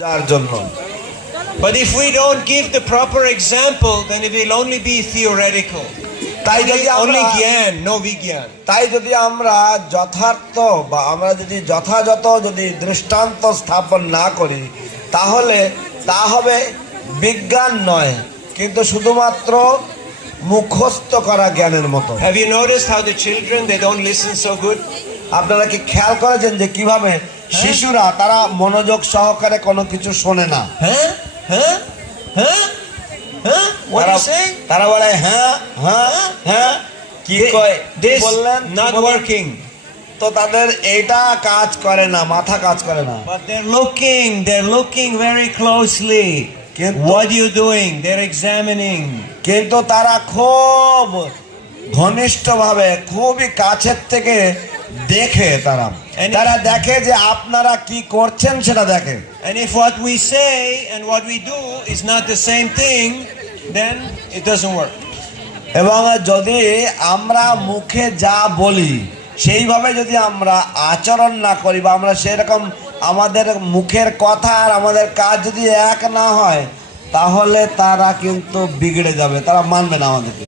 যার জন্য। But if we don't give the proper example, then it will only be theoretical. তাই যদি Only আমরা gyan, no vigyan. তাই যদি আমরা যথার্থ বা আমরা যদি যথাযথ যদি দৃষ্টান্ত স্থাপন না করি, তাহলে তা হবে বিজ্ঞান নয়, কিন্তু শুধুমাত্র মুখস্থ করা জ্ঞানের মতো। Have you noticed how the children, they don't listen so good? আপনারা কি খেয়াল করেছেন যে কিভাবে শিশুরা তারা মনোযোগ সহকারে কোনো কিছু শোনে না? Huh? Huh? Huh? Huh? What are you saying? তারা বলে হ্যাঁ হ্যাঁ হ্যাঁ, কি কয় This বললেন, not working. তো তাদের এইটা কাজ করে না, মাথা কাজ করে না। But they're looking very closely. What are you doing? They're examining. কিন্তু তারা খুব ঘনিষ্ঠভাবে, খুবই কাছের থেকে দেখে, তারা দেখে যে আপনারা কি করছেন সেটা দেখে। And if what we say and what we do is not the same thing, then it doesn't work. এবং যদি আমরা মুখে যা বলি সেইভাবে যদি আমরা আচরণ না করি, বা আমরা সেরকম আমাদের মুখের কথা আর আমাদের কাজ যদি এক না হয়, তাহলে তারা কিন্তু বিগড়ে যাবে, তারা মানবে না আমাদেরকে।